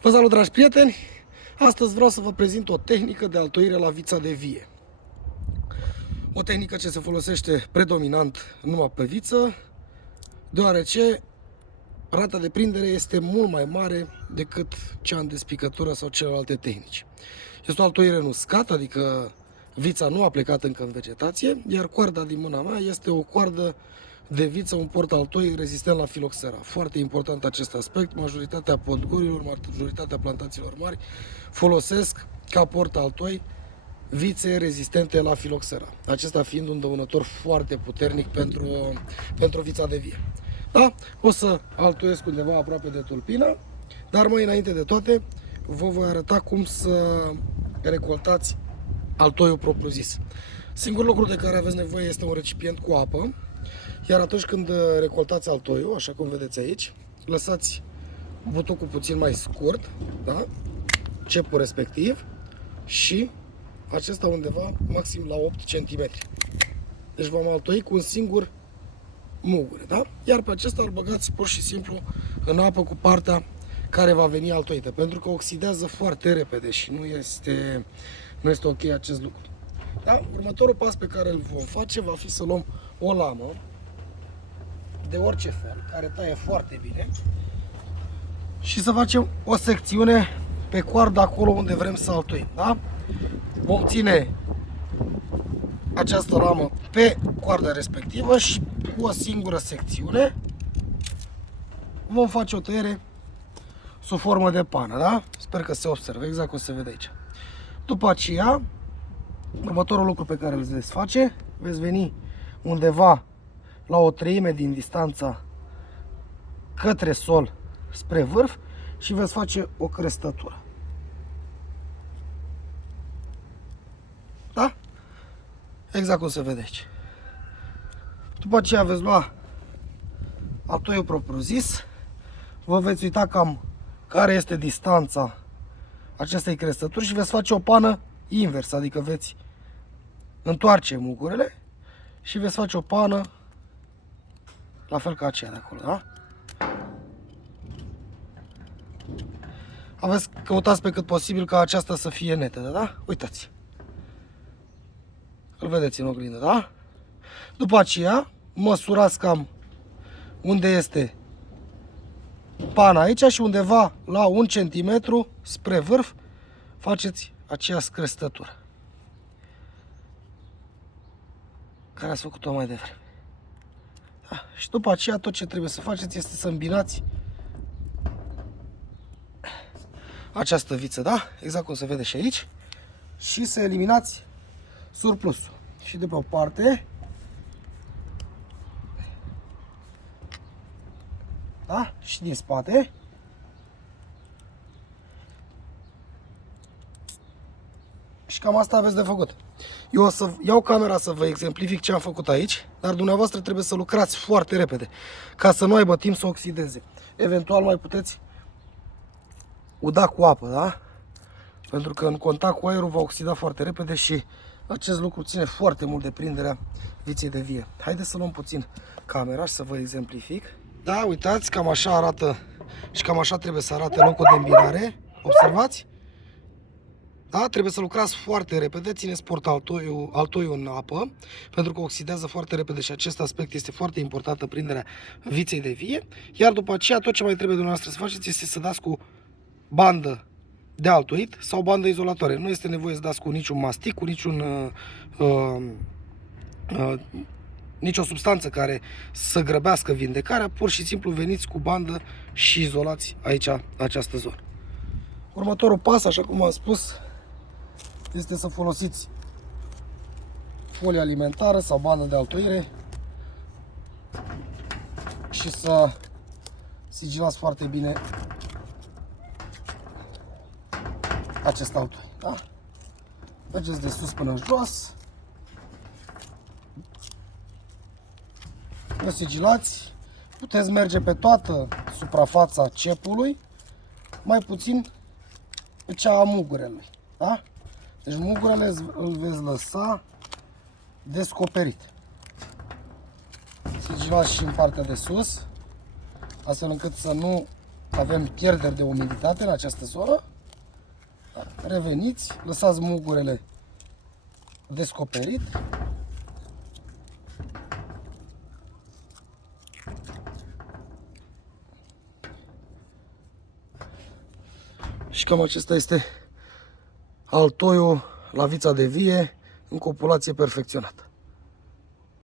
Vă salut, dragi prieteni! Astăzi vreau să vă prezint o tehnică de altoire la vița de vie. O tehnică ce se folosește predominant numai pe viță, deoarece rata de prindere este mult mai mare decât cea în despicătură sau celelalte tehnici. Este o altoire în uscat, adică vița nu a plecat încă în vegetație, iar coarda din mâna mea este o coardă de viță, un port altoi rezistent la filoxera. Foarte important acest aspect. Majoritatea podgurilor, majoritatea plantațiilor mari folosesc ca port altoi vițe rezistente la filoxera. Acesta fiind un dăunător foarte puternic pentru vița de vie. Da? O să altoiesc undeva aproape de tulpină, dar mai înainte de toate vă voi arăta cum să recoltați altoiul propriu-zis. Singurul lucru de care aveți nevoie este un recipient cu apă, iar atunci când recoltați altoiul, așa cum vedeți aici, lăsați butucul puțin mai scurt, da? Cepul respectiv, și acesta undeva maxim la 8 cm. Deci vom altoi cu un singur mugure, da? Iar pe acesta îl băgați pur și simplu în apă cu partea care va veni altoită, pentru că oxidează foarte repede și nu este ok acest lucru. Da? Următorul pas pe care îl vom face va fi să luăm o lamă de orice fel, care taie foarte bine, și să facem o secțiune pe coardă acolo unde vrem să altoim. Da? Vom ține această lamă pe coarda respectivă și cu o singură secțiune vom face o tăiere sub formă de pană. Da? Sper că se observă exact cum se vede aici. După aceea, următorul lucru pe care îl veți face, veți veni undeva la o treime din distanța către sol spre vârf și veți face o crestătură. Da? Exact cum se vede aici. După aceea veți lua altoiul propriu-zis, vă veți uita cam care este distanța acestei crestături și veți face o pană invers, adică veți întoarce mugurele și veți face o pană la fel ca aceea de acolo, da? Căutați pe cât posibil ca aceasta să fie netedă, da? Uitați. Îl vedeți în oglindă, da? După aceea, măsurați cam unde este pana aici și undeva la 1 cm spre vârf faceți aceeași crestătură care ați făcut-o mai devreme. Da? Și după aceea tot ce trebuie să faceți este să îmbinați această viță, da? Exact cum se vede și aici, și să eliminați surplusul. Și de pe o parte, da? Și din spate. Și cam asta aveți de făcut. Eu o să iau camera să vă exemplific ce am făcut aici, dar dumneavoastră trebuie să lucrați foarte repede, ca să nu aibă timp să oxideze. Eventual mai puteți uda cu apă, da? Pentru că în contact cu aerul va oxida foarte repede și acest lucru ține foarte mult de prinderea viței de vie. Haideți să luăm puțin camera și să vă exemplific. Da, uitați, cam așa arată și cam așa trebuie să arate locul de îmbinare. Observați? Da, trebuie să lucrați foarte repede, țineți altoiul în apă, pentru că oxidează foarte repede și acest aspect este foarte important în prinderea viței de vie. Iar după aceea, tot ce mai trebuie dumneavoastră să faceți este să dați cu bandă de altoit sau bandă izolatoare. Nu este nevoie să dați cu niciun mastic, cu nicio substanță care să grăbească vindecarea, pur și simplu veniți cu bandă și izolați aici această zonă. Următorul pas, așa cum am spus, este să folosiți folie alimentară sau bandă de altoire și să sigilați foarte bine acest altoi, da? Mergeți de sus până jos, vă sigilați, puteți merge pe toată suprafața cepului, mai puțin pe cea a mugurelui, da? Deci mugurele îl veți lăsa descoperit. Sigilați și în partea de sus, astfel încât să nu avem pierderi de umiditate în această zonă. Reveniți, lăsați mugurele descoperit. Și cam acesta este altoiul la vița de vie în copulație perfecționată.